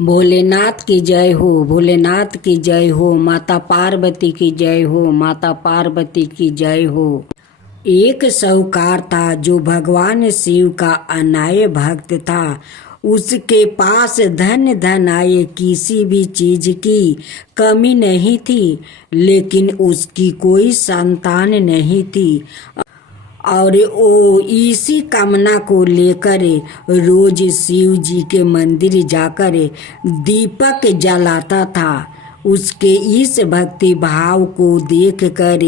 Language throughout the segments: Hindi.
भोलेनाथ की जय हो, भोलेनाथ की जय हो, माता पार्वती की जय हो, माता पार्वती की जय हो। एक साहूकार था जो भगवान शिव का अनाय भक्त था। उसके पास धन धन आए, किसी भी चीज की कमी नहीं थी, लेकिन उसकी कोई संतान नहीं थी। और वो इसी कामना को लेकर रोज शिव जी के मंदिर जाकर दीपक जलाता था। उसके इस भक्ति भाव को देखकर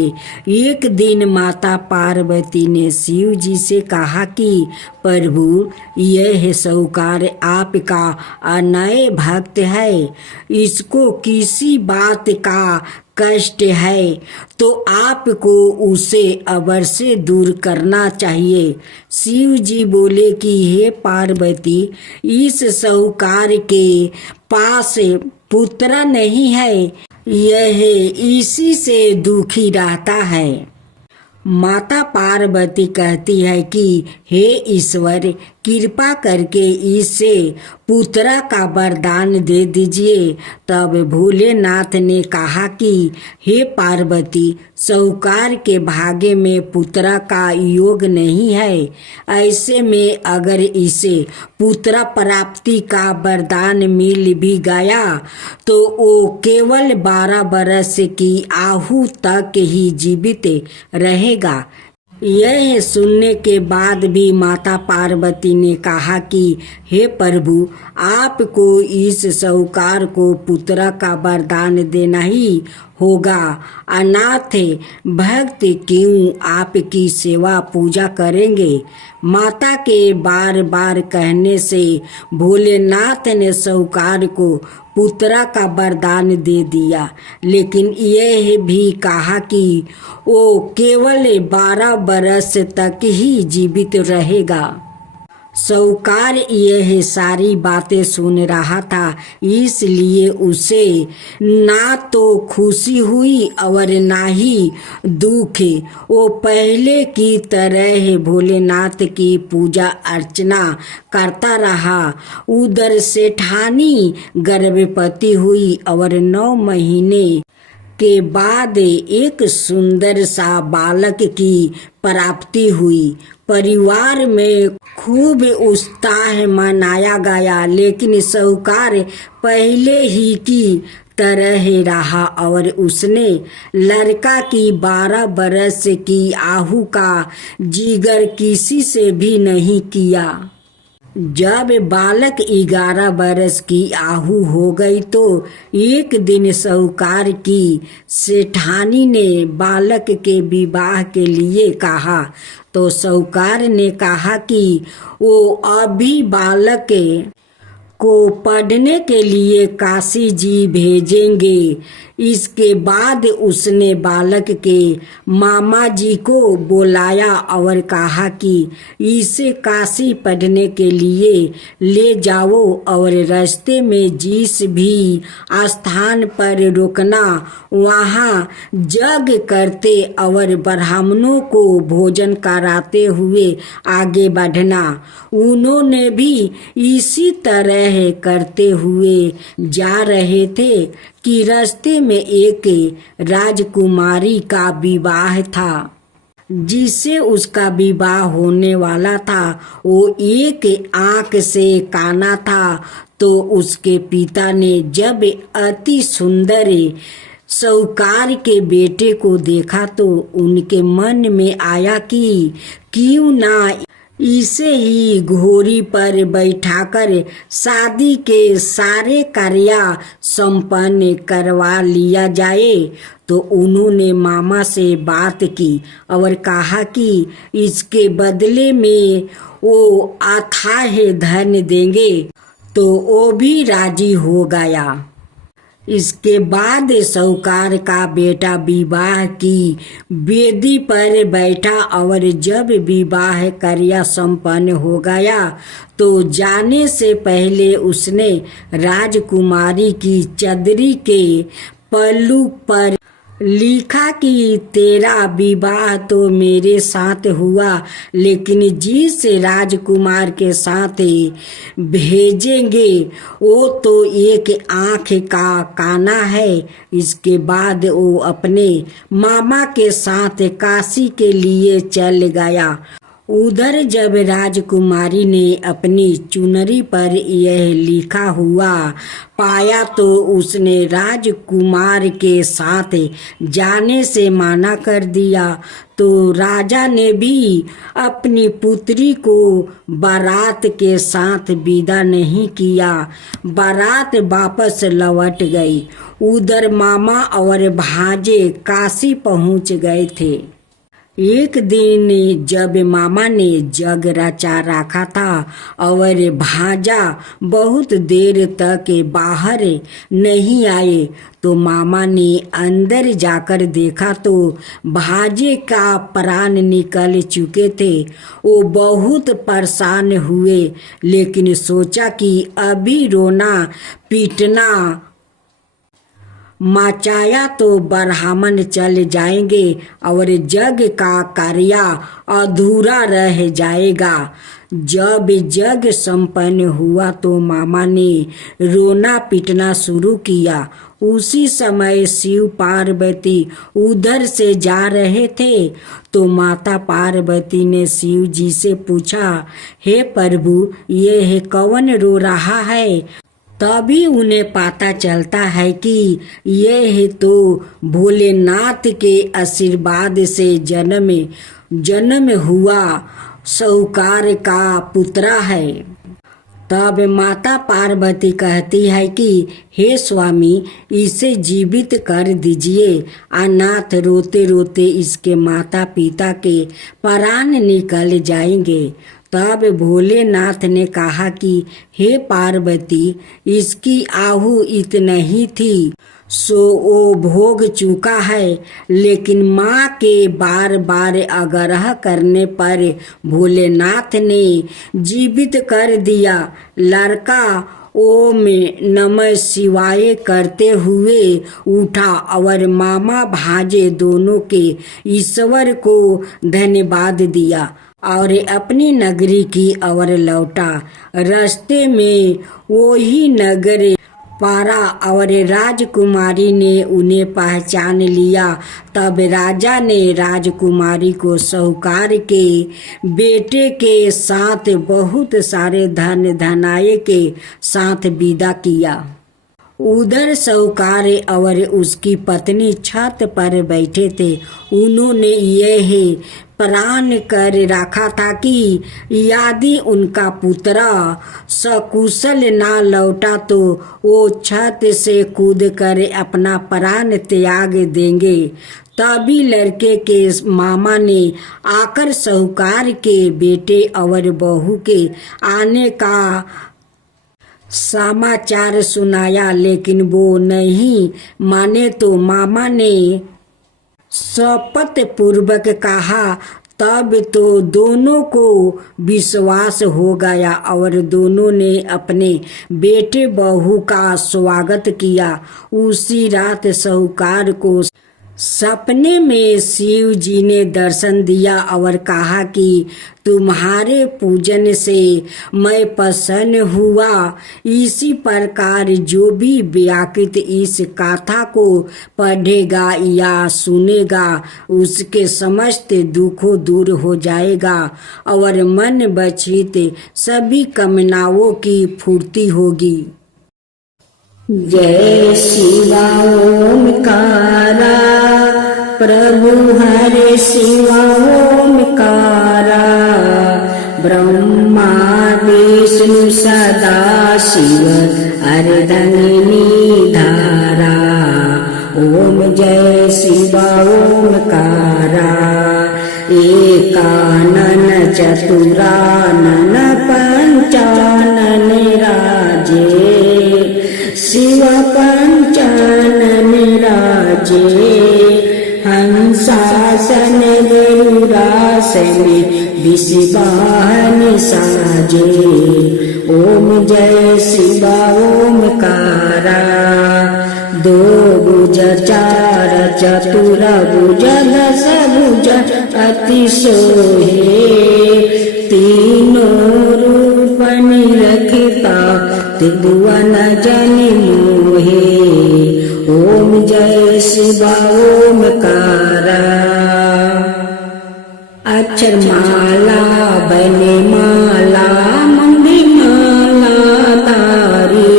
एक दिन माता पार्वती ने शिव जी से कहा कि प्रभु, यह साहूकार आपका अनय भक्त है, इसको किसी बात का कष्ट है तो आपको उसे अवश्य दूर करना चाहिए। शिव जी बोले कि हे पार्वती, इस साहूकार के पास पुत्र नहीं है, यह इसी से दुखी रहता है। माता पार्वती कहती है कि हे ईश्वर, कृपा करके इसे पुत्र का वरदान दे दीजिए। तब भोलेनाथ ने कहा कि हे पार्वती, साहूकार के भाग्य में पुत्र का योग नहीं है। ऐसे में अगर इसे पुत्र प्राप्ति का वरदान मिल भी गया तो वो केवल 12 बरस की आयु तक ही जीवित रहेगा। यह सुनने के बाद भी माता पार्वती ने कहा कि हे प्रभु, आपको इस साहूकार को पुत्र का वरदान देना ही होगा। अनाथ भक्त क्यों आपकी सेवा पूजा करेंगे। माता के बार बार कहने से भोलेनाथ ने साहूकार को पुत्र का वरदान दे दिया, लेकिन यह भी कहा कि वो केवल 12 बरस तक ही जीवित रहेगा। साहूकार यह सारी बातें सुन रहा था, इसलिए उसे ना तो खुशी हुई और ना ही दुख। वो पहले की तरह भोलेनाथ की पूजा अर्चना करता रहा। उधर सेठानी गर्भवती हुई और 9 महीने के बाद एक सुंदर सा बालक की प्राप्ति हुई। परिवार में खूब उत्साह मनाया गया, लेकिन साहूकार पहले ही की तरह रहा और उसने लड़का की 12 बरस की आयु का जिक्र किसी से भी नहीं किया। जब बालक 11 बरस की आयु हो गई तो एक दिन साहूकार की सेठानी ने बालक के विवाह के लिए कहा। तो साहूकार ने कहा कि वो अभी बालक को पढ़ने के लिए काशी जी भेजेंगे। इसके बाद उसने बालक के मामा जी को बुलाया और कहा कि इसे काशी पढ़ने के लिए ले जाओ और रास्ते में जिस भी स्थान पर रुकना, वहाँ यज्ञ करते और ब्राह्मणों को भोजन कराते हुए आगे बढ़ना। उन्होंने भी इसी तरह करते हुए जा रहे थे कि रास्ते में एक राजकुमारी का विवाह था। जिससे उसका विवाह होने वाला था वो एक आंख से काना था। तो उसके पिता ने जब अति सुंदर साहूकार के बेटे को देखा तो उनके मन में आया कि क्यों ना इसे ही घोड़ी पर बैठाकर शादी के सारे कार्य संपन्न करवा लिया जाए। तो उन्होंने मामा से बात की और कहा कि इसके बदले में वो अथाह धन देंगे। तो वो भी राजी हो गया। इसके बाद साहूकार का बेटा विवाह की वेदी पर बैठा और जब विवाह कार्य संपन्न हो गया तो जाने से पहले उसने राजकुमारी की चदरी के पल्लू पर लिखा कि तेरा विवाह तो मेरे साथ हुआ, लेकिन जिस राजकुमार के साथ भेजेंगे वो तो एक आँख का काना है। इसके बाद वो अपने मामा के साथ काशी के लिए चल गया। उधर जब राजकुमारी ने अपनी चुनरी पर यह लिखा हुआ पाया तो उसने राजकुमार के साथ जाने से मना कर दिया। तो राजा ने भी अपनी पुत्री को बारात के साथ विदा नहीं किया। बारात वापस लौट गई। उधर मामा और भांजे काशी पहुंच गए थे। एक दिन जब मामा ने जग रचा रखा था और भांजा बहुत देर तक बाहर नहीं आए तो मामा ने अंदर जाकर देखा तो भांजे का प्राण निकल चुके थे। वो बहुत परेशान हुए, लेकिन सोचा कि अभी रोना पीटना मचाया तो ब्राह्मण चल जाएंगे और जग का कार्य अधूरा रह जाएगा। जब जग संपन्न हुआ तो मामा ने रोना पीटना शुरू किया। उसी समय शिव पार्वती उधर से जा रहे थे तो माता पार्वती ने शिव जी से पूछा, हे प्रभु, ये कौन रो रहा है? तभी उन्हें पता चलता है कि यह तो भोलेनाथ के आशीर्वाद से जन्म हुआ साहूकार का पुत्र है। तब माता पार्वती कहती है कि हे स्वामी, इसे जीवित कर दीजिए। अनाथ रोते रोते इसके माता पिता के प्राण निकल जाएंगे। तब भोलेनाथ ने कहा कि हे पार्वती, इसकी आहु इतना ही थी, सो वो भोग चुका है। लेकिन माँ के बार बार आग्रह करने पर भोलेनाथ ने जीवित कर दिया। लड़का ओम नमः शिवाय करते हुए उठा और मामा भांजे दोनों के ईश्वर को धन्यवाद दिया और अपनी नगरी की ओर लौटा। रास्ते में वही नगर पारा और राजकुमारी ने उन्हें पहचान लिया। तब राजा ने राजकुमारी को साहूकार के बेटे के साथ बहुत सारे धन धनाये के साथ विदा किया। उधर साहूकार और उसकी पत्नी छत पर बैठे थे। उन्होंने यह प्रण कर रखा था कि यदि उनका पुत्र सकुशल ना लौटा तो वो छत से कूद कर अपना प्राण त्याग देंगे। तभी लड़के के मामा ने आकर साहूकार के बेटे और बहू के आने का समाचार सुनाया, लेकिन वो नहीं माने तो मामा ने शपथ पूर्वक कहा। तब तो दोनों को विश्वास हो गया और दोनों ने अपने बेटे बहू का स्वागत किया। उसी रात साहूकार को सपने में शिव जी ने दर्शन दिया और कहा कि तुम्हारे पूजन से मैं प्रसन्न हुआ। इसी प्रकार जो भी व्याकृत इस कथा को पढ़ेगा या सुनेगा उसके समस्त दुखों दूर हो जाएगा और मन बचित सभी कामनाओं की पूर्ति होगी। जय शिवा ओमकारा, प्रभु हरे शिवा ओमकारा। ब्रह्मा विष्णु सदा शिव अर्धंगिनी धारा। ओम जय शिवा ओमकारा। एकानन चतुरानन पंचानन राजे। शिव पंचानन राजे। हंसासन गरुड़ासन विषवाहन साजे। ओम जय शिवा ओमकारा। दो भुज चार चतुर भुज दस भुज अति सोहे तीनों रूप निरखता त्रिभुवन जनि मोहे ओम जय शिवा ओमकारा अक्षर माला बने माला मंदी माला तारी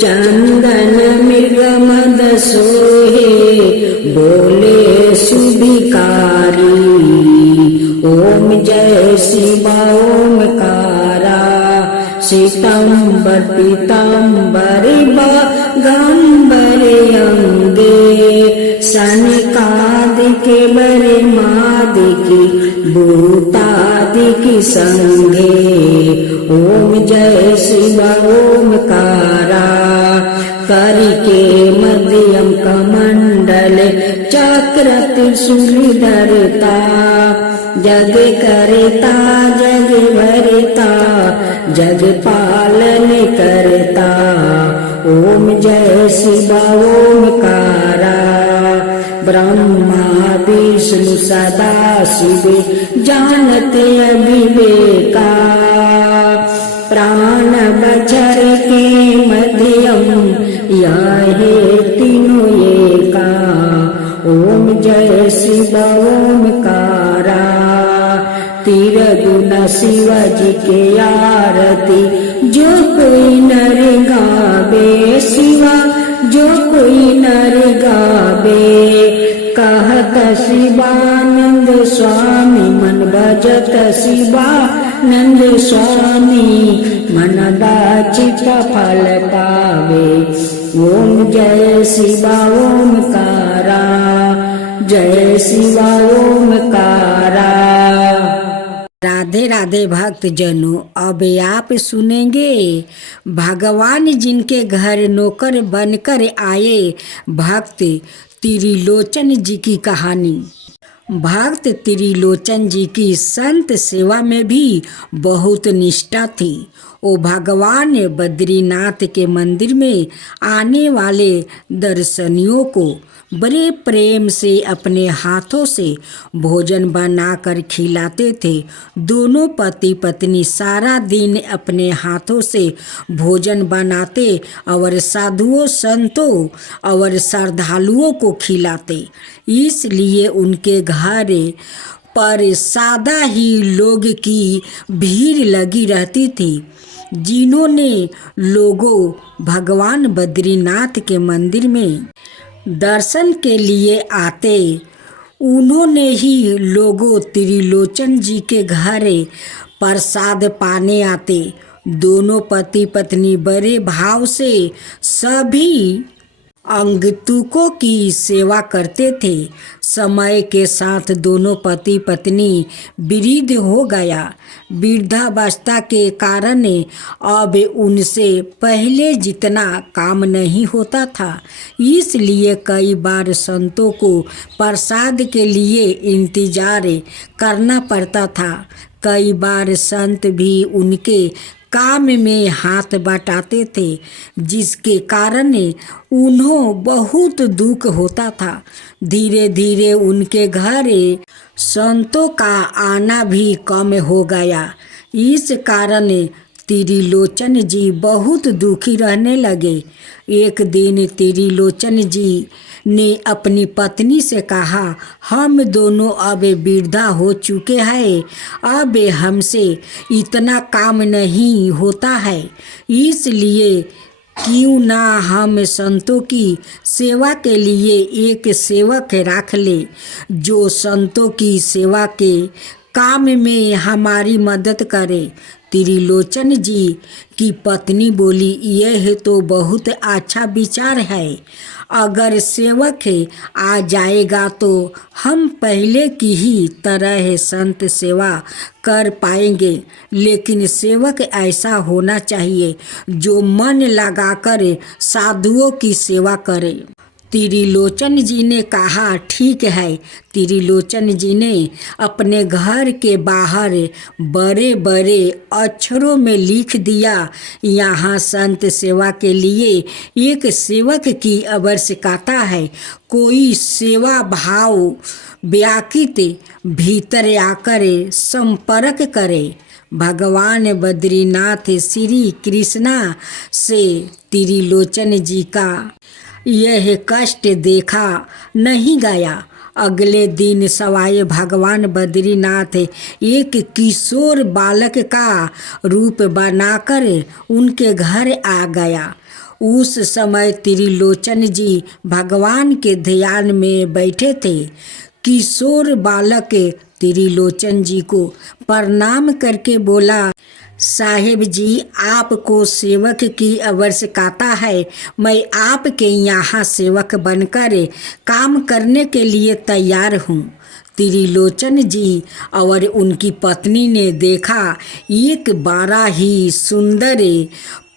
चंदन मृग मद सोहे बोले सुभिकारी ओम जय शिवा ओमकारा श्वेतांबर पीतांबर गंबर अंगे सनकादिके बरे मादिकी भूतादिकी संगे ओम जय शिवा ओमकारा करिके मध्यम कमंडल चक्र त्रिशूल धरता जग करता जग भरता जग पालन करता ओम जय शिवा ओमकारा ब्रह्मा विष्णु सदा शिव जानते अविवेका प्राण बचर के मध्यम यह तीनों एका ओम जय शिवा ओमकारा तीर गुण शिव जी के आरती जो कोई नर गावे शिवा जो कोई नर गावे कहत शिवानंद स्वामी मन भजत शिवानंद स्वामी मन दाचित फल पावे ओम जय शिवा ओमकारा जय शिवा ओमकारा। राधे राधे भक्त जनों, अब आप सुनेंगे भगवान जिनके घर नौकर बनकर आए भक्त त्रिलोचन जी की कहानी। भक्त त्रिलोचन जी की संत सेवा में भी बहुत निष्ठा थी। वो भगवान बद्रीनाथ के मंदिर में आने वाले दर्शनियों को बड़े प्रेम से अपने हाथों से भोजन बनाकर खिलाते थे। दोनों पति पत्नी सारा दिन अपने हाथों से भोजन बनाते और साधुओं संतों और श्रद्धालुओं को खिलाते। इसलिए उनके घर पर सादा ही लोग की भीड़ लगी रहती थी। जिन्होंने लोगों भगवान बद्रीनाथ के मंदिर में दर्शन के लिए आते, उन्होंने ही लोगों त्रिलोचन जी के घर प्रसाद पाने आते। दोनों पति पत्नी बड़े भाव से सभी अंगतुकों की सेवा करते थे। समय के साथ दोनों पति पत्नी वृद्ध हो गया। वृद्धावस्था के कारण अब उनसे पहले जितना काम नहीं होता था। इसलिए कई बार संतों को प्रसाद के लिए इंतजार करना पड़ता था। कई बार संत भी उनके काम में हाथ बटाते थे, जिसके कारण उन्हें बहुत दुख होता था। धीरे धीरे उनके घर संतों का आना भी कम हो गया। इस कारण त्रिलोचन जी बहुत दुखी रहने लगे। एक दिन त्रिलोचन जी ने अपनी पत्नी से कहा, हम दोनों अब वृद्धा हो चुके हैं, अब हमसे इतना काम नहीं होता है। इसलिए क्यों ना हम संतों की सेवा के लिए एक सेवक रख ले, जो संतों की सेवा के काम में हमारी मदद करे। त्रिलोचन जी की पत्नी बोली, यह तो बहुत अच्छा विचार है। अगर सेवक आ जाएगा तो हम पहले की ही तरह संत सेवा कर पाएंगे, लेकिन सेवक ऐसा होना चाहिए जो मन लगाकर साधुओं की सेवा करे। त्रिलोचन जी ने कहा, ठीक है। त्रिलोचन जी ने अपने घर के बाहर बड़े बड़े अक्षरों में लिख दिया, यहाँ संत सेवा के लिए एक सेवक की आवश्यकता है। कोई सेवा भाव व्याकृत भीतर आकर संपर्क करे। भगवान बद्रीनाथ श्री कृष्णा से त्रिलोचन जी का यह कष्ट देखा नहीं गया। अगले दिन सवाए भगवान बद्रीनाथ एक किशोर बालक का रूप बनाकर उनके घर आ गया। उस समय त्रिलोचन जी भगवान के ध्यान में बैठे थे। किशोर बालक त्रिलोचन जी को प्रणाम करके बोला, साहेब जी, आपको सेवक की आवश्यकता है। मैं आपके यहाँ सेवक बनकर काम करने के लिए तैयार हूँ। त्रिलोचन जी और उनकी पत्नी ने देखा, एक बड़ा ही सुंदर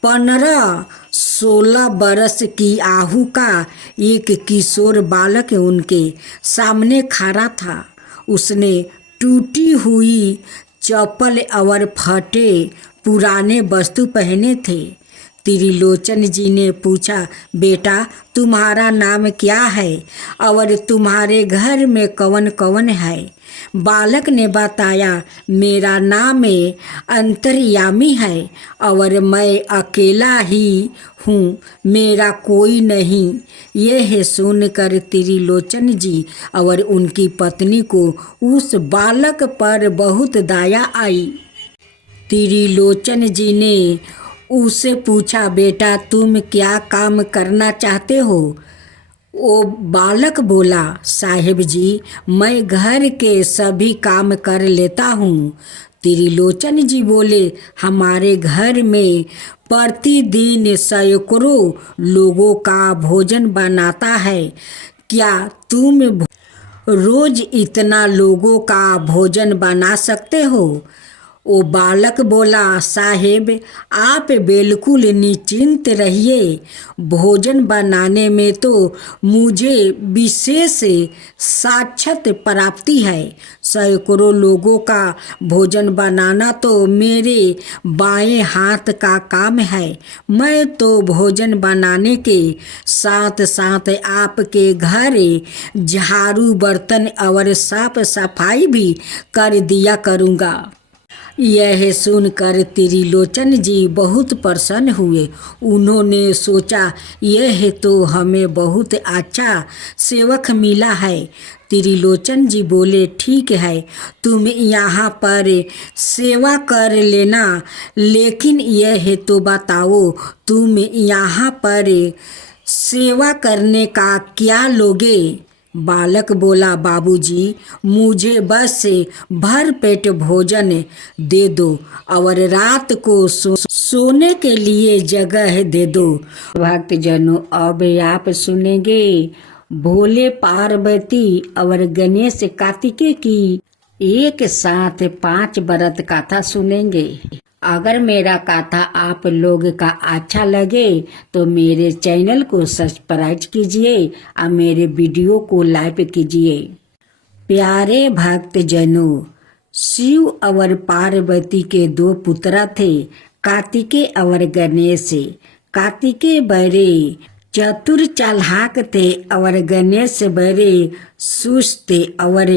15-16 बरस की आयु का एक किशोर बालक उनके सामने खड़ा था। उसने टूटी हुई चप्पल और फटे पुराने वस्तु पहने थे। त्रिलोचन जी ने पूछा, बेटा तुम्हारा नाम क्या है और तुम्हारे घर में कौन कौन है? बालक ने बताया, मेरा नाम अंतर्यामी है और मैं अकेला ही हूँ, मेरा कोई नहीं। यह सुनकर त्रिलोचन जी और उनकी पत्नी को उस बालक पर बहुत दया आई। त्रिलोचन जी ने उससे पूछा, बेटा तुम क्या काम करना चाहते हो? वो बालक बोला, साहेब जी, मैं घर के सभी काम कर लेता हूँ। त्रिलोचन जी बोले, हमारे घर में प्रतिदिन सैकड़ों लोगों का भोजन बनाता है। क्या तुम रोज इतना लोगों का भोजन बना सकते हो? वो बालक बोला, साहेब आप बिल्कुल निश्चिंत रहिए, भोजन बनाने में तो मुझे विशेष साक्षात प्राप्ति है। सैकड़ों लोगों का भोजन बनाना तो मेरे बाएं हाथ का काम है। मैं तो भोजन बनाने के साथ साथ आपके घर झाड़ू बर्तन और साफ सफाई भी कर दिया करूँगा। यह सुनकर त्रिलोचन जी बहुत प्रसन्न हुए। उन्होंने सोचा, यह तो हमें बहुत अच्छा सेवक मिला है। त्रिलोचन जी बोले, ठीक है, तुम यहाँ पर सेवा कर लेना, लेकिन यह तो बताओ तुम यहाँ पर सेवा करने का क्या लोगे? बालक बोला, बाबूजी, मुझे बस भर पेट भोजन दे दो और रात को सोने के लिए जगह दे दो। भक्तजनों, अब आप सुनेंगे भोले पार्वती और गणेश कार्तिकेय की एक साथ 5 व्रत कथा सुनेंगे। अगर मेरा कथा आप लोग का अच्छा लगे तो मेरे चैनल को सब्सक्राइब कीजिए और मेरे वीडियो को लाइक कीजिए। प्यारे भक्तजनों, शिव और पार्वती के 2 पुत्र थे, कार्तिकेय और गणेश। कार्तिकेय बड़े चतुर चालाक थे और गणेश बड़े सुस्त और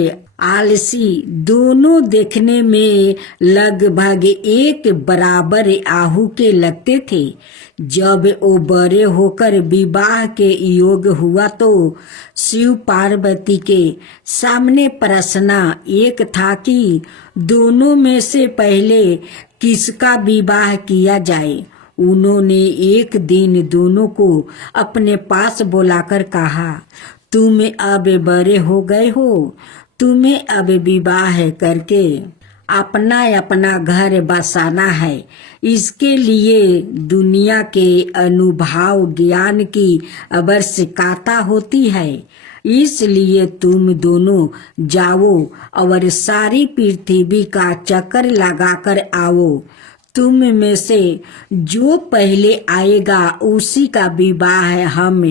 आलसी। दोनों देखने में लगभग एक बराबर आयु के लगते थे। जब वो बड़े होकर विवाह के योग हुआ तो शिव पार्वती के सामने प्रश्न एक था कि दोनों में से पहले किसका विवाह किया जाए। उन्होंने एक दिन दोनों को अपने पास बुलाकर कहा, तुम अब बड़े हो गए हो, तुम्हें अब विवाह करके अपना अपना घर बसाना है। इसके लिए दुनिया के अनुभव ज्ञान की आवश्यकता होती है। इसलिए तुम दोनों जाओ और सारी पृथ्वी का चक्कर लगाकर आओ। तुम में से जो पहले आएगा उसी का विवाह हम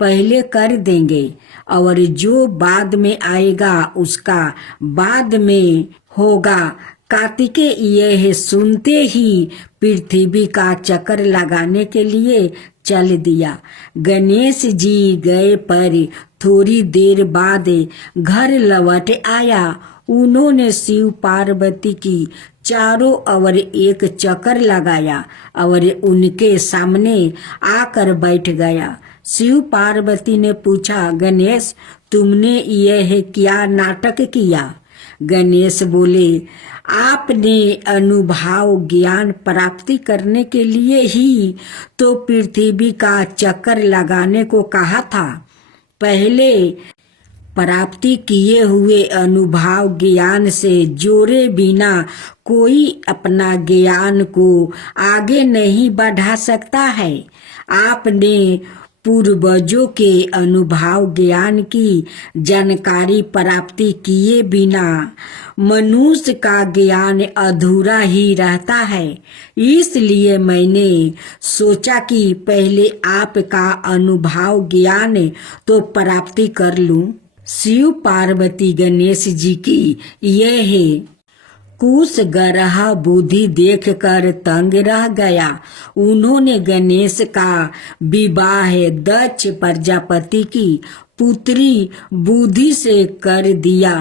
पहले कर देंगे, और जो बाद में आएगा उसका बाद में होगा। कार्तिकेय यह सुनते ही पृथ्वी का चक्कर लगाने के लिए चल दिया। गणेश जी गए पर थोड़ी देर बाद घर लौट आया। उन्होंने शिव पार्वती की चारों ओर एक चक्कर लगाया और उनके सामने आकर बैठ गया। शिव पार्वती ने पूछा, गणेश तुमने यह क्या नाटक किया? गणेश बोले, आपने अनुभव ज्ञान प्राप्ति करने के लिए ही तो पृथ्वी का चक्कर लगाने को कहा था। पहले प्राप्ति किए हुए अनुभव ज्ञान से जोड़े बिना कोई अपना ज्ञान को आगे नहीं बढ़ा सकता है। आपने पूर्वजों के अनुभव ज्ञान की जानकारी प्राप्ति किए बिना मनुष्य का ज्ञान अधूरा ही रहता है। इसलिए मैंने सोचा कि पहले आपका अनुभव ज्ञान तो प्राप्ति कर लूं। शिव पार्वती गणेश जी की यह कुछ ग्रह बुद्धि देखकर तंग रह गया। उन्होंने गणेश का विवाह दक्ष प्रजापति की पुत्री बुद्धि से कर दिया।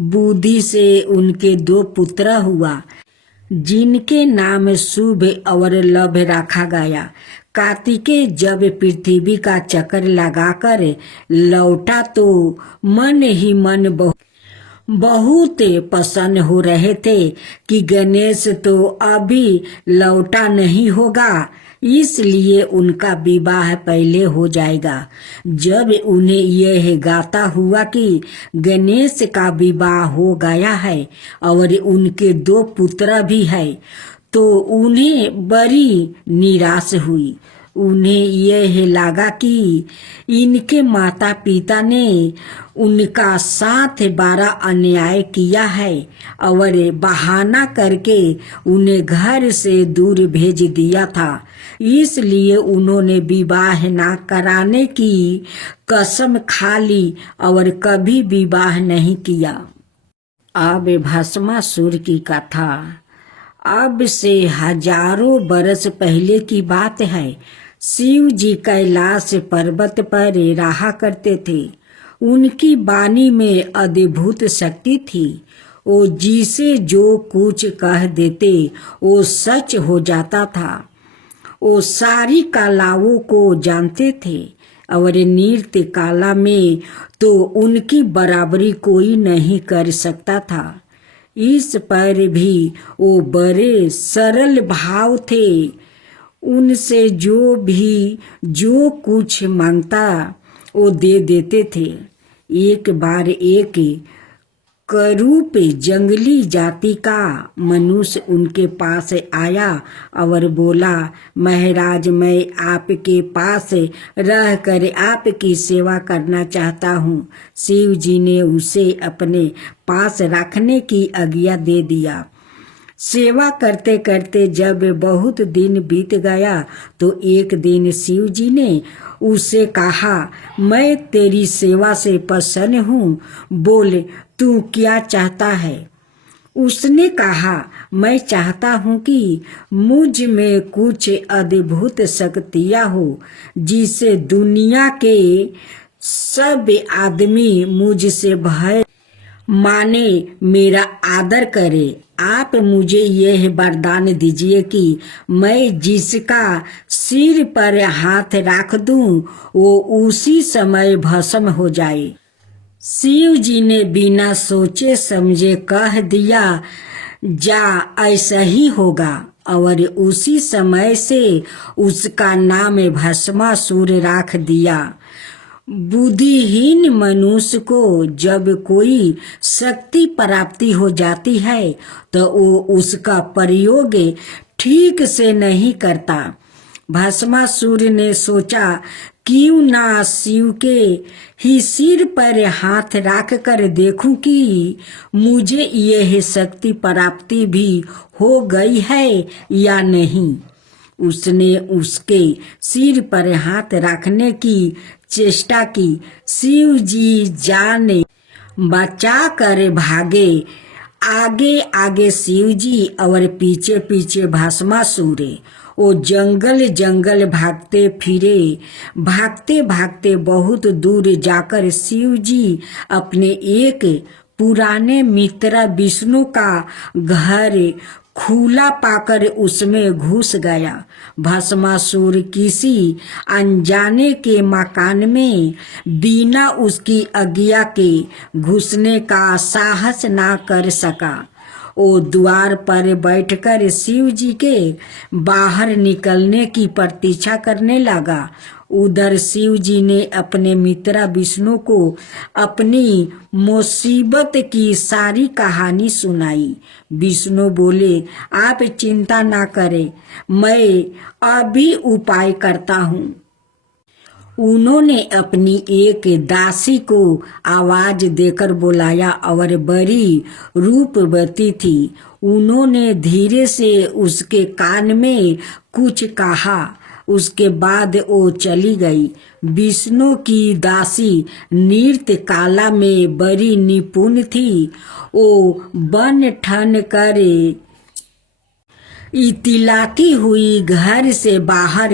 बुद्धि से उनके 2 पुत्र हुआ, जिनके नाम शुभ और लभ रखा गया। कार्तिकेय जब पृथ्वी का चक्कर लगाकर लौटा तो मन ही मन बहुत प्रसन्न हो रहे थे कि गणेश तो अभी लौटा नहीं होगा, इसलिए उनका विवाह पहले हो जाएगा। जब उन्हें यह गाता हुआ कि गणेश का विवाह हो गया है और उनके 2 पुत्र भी है, तो उन्हें बड़ी निराश हुई। उन्हें यह लगा कि इनके माता पिता ने उनका साथ बड़ा अन्याय किया है और बहाना करके उन्हें घर से दूर भेज दिया था। इसलिए उन्होंने विवाह ना कराने की कसम खा ली और कभी विवाह नहीं किया। अब भस्मासुर की कथा। अब से हजारों बरस पहले की बात है। शिव जी कैलाश पर्वत पर रहा करते थे। उनकी वाणी में अद्भुत शक्ति थी। वो जिसे जो कुछ कह देते वो सच हो जाता था। वो सारी कलाओं को जानते थे और नृत्य कला में तो उनकी बराबरी कोई नहीं कर सकता था। इस पर भी वो बड़े सरल भाव थे। उनसे जो भी जो कुछ मांगता वो दे देते थे। एक बार एक करूप जंगली जाति का मनुष्य उनके पास आया और बोला, महाराज मैं आपके पास रहकर आपकी सेवा करना चाहता हूँ। शिव जी ने उसे अपने पास रखने की आज्ञा दे दिया। सेवा करते करते जब बहुत दिन बीत गया तो एक दिन शिव जी ने उसे कहा, मैं तेरी सेवा से प्रसन्न हूँ, बोल तू क्या चाहता है? उसने कहा, मैं चाहता हूँ कि मुझ में कुछ अद्भुत शक्तियाँ हो जिससे दुनिया के सब आदमी मुझसे भय माने, मेरा आदर करे। आप मुझे यह वरदान दीजिए कि मैं जिसका सिर पर हाथ रख दूं वो उसी समय भस्म हो जाए। शिव जी ने बिना सोचे समझे कह दिया, जा ऐसा ही होगा। और उसी समय से उसका नाम भस्मासुर रख दिया। बुद्धिहीन मनुष्य को जब कोई शक्ति प्राप्ति हो जाती है तो वो उसका प्रयोग ठीक से नहीं करता। भस्मासुर ने सोचा क्यों ना शिव के ही सिर पर हाथ रख कर देखूं कि मुझे यह शक्ति प्राप्ति भी हो गई है या नहीं। उसने उसके सिर पर हाथ रखने की चेष्टा की। शिव जी जान बचा कर भागे। आगे आगे शिव जी और पीछे पीछे भस्मासुर। वो जंगल जंगल भागते फिरे। भागते भागते बहुत दूर जाकर शिव जी अपने एक पुराने मित्र विष्णु का घर खुला पाकर उसमें घुस गया। भस्मासुर किसी अनजाने के मकान में बिना उसकी आज्ञा के घुसने का साहस ना कर सका। वो द्वार पर बैठकर शिव जी के बाहर निकलने की प्रतीक्षा करने लगा। उधर शिव जी ने अपने मित्र विष्णु को अपनी मुसीबत की सारी कहानी सुनाई। विष्णु बोले, आप चिंता ना करें, मैं अभी उपाय करता हूँ। उन्होंने अपनी एक दासी को आवाज देकर बुलाया और बड़ी रूपवती थी। उन्होंने धीरे से उसके कान में कुछ कहा। उसके बाद वो चली गई। विष्णु की दासी नृत्य कला में बड़ी निपुण थी। वो बन ठन कर इतिलाती हुई घर से बाहर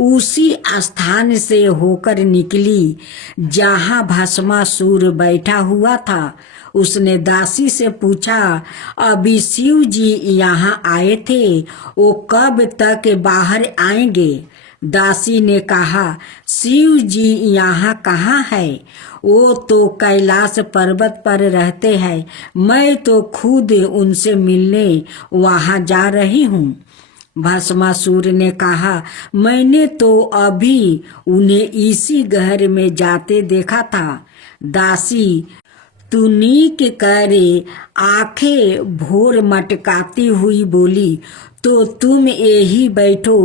उसी स्थान से होकर निकली जहाँ भस्मासुर बैठा हुआ था। उसने दासी से पूछा, अभी शिव जी यहाँ आए थे, वो कब तक बाहर आएंगे? दासी ने कहा, शिव जी यहाँ कहाँ है? वो तो कैलाश पर्वत पर रहते हैं। मैं तो खुद उनसे मिलने वहाँ जा रही हूँ। भस्मासुर ने कहा, मैंने तो अभी उन्हें इसी घर में जाते देखा था। दासी तुनीक करे आंखें भोर मटकाती हुई बोली, तो तुम यही बैठो,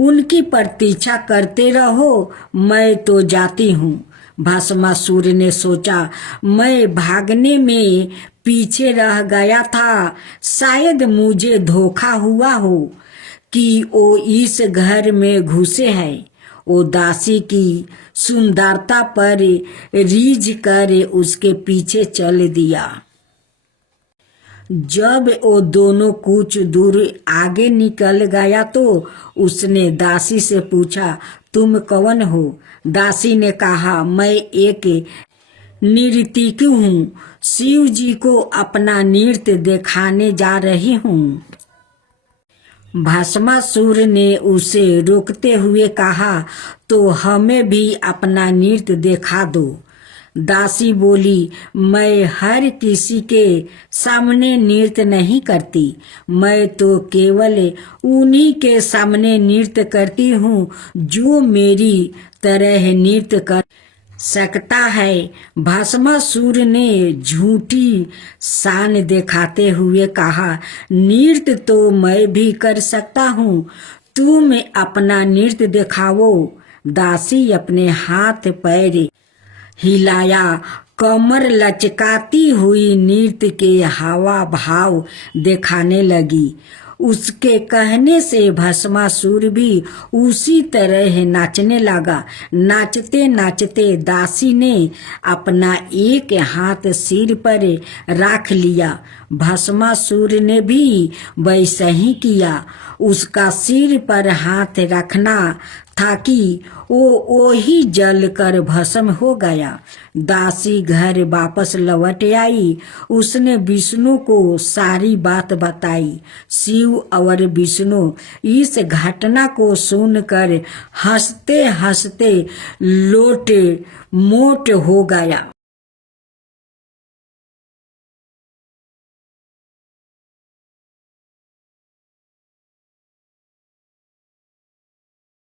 उनकी प्रतीक्षा करते रहो, मैं तो जाती हूँ। भस्मासुर ने सोचा, मैं भागने में पीछे रह गया था, शायद मुझे धोखा हुआ हो कि वो इस घर में घुसे हैं। वो दासी की सुंदरता पर रीझ कर उसके पीछे चल दिया। जब वो दोनों कुछ दूर आगे निकल गया तो उसने दासी से पूछा, तुम कौन हो? दासी ने कहा, मैं एक नर्तकी हूँ, शिव जी को अपना नृत्य दिखाने जा रही हूँ। भस्मासुर ने उसे रोकते हुए कहा, तो हमें भी अपना नृत्य दिखा दो। दासी बोली, मैं हर किसी के सामने नृत्य नहीं करती, मैं तो केवल उन्हीं के सामने नृत्य करती हूँ जो मेरी तरह नृत्य कर सकता है। भस्मासुर ने झूठी शान दिखाते हुए कहा, नृत्य तो मैं भी कर सकता हूँ, तुम अपना नृत्य दिखाओ। दासी अपने हाथ पैर हिलाया, कमर लचकाती हुई नृत्य के हावा भाव दिखाने लगी। उसके कहने से भस्मासुर भी उसी तरह नाचने लगा। नाचते नाचते दासी ने अपना एक हाथ सिर पर रख लिया। भस्मासुर ने भी वैसा ही किया। उसका सिर पर हाथ रखना था कि वो ही जल कर भस्म हो गया। दासी घर वापस लौट आई। उसने विष्णु को सारी बात बताई। शिव और विष्णु इस घटना को सुनकर हंसते हंसते लोट मोट हो गया।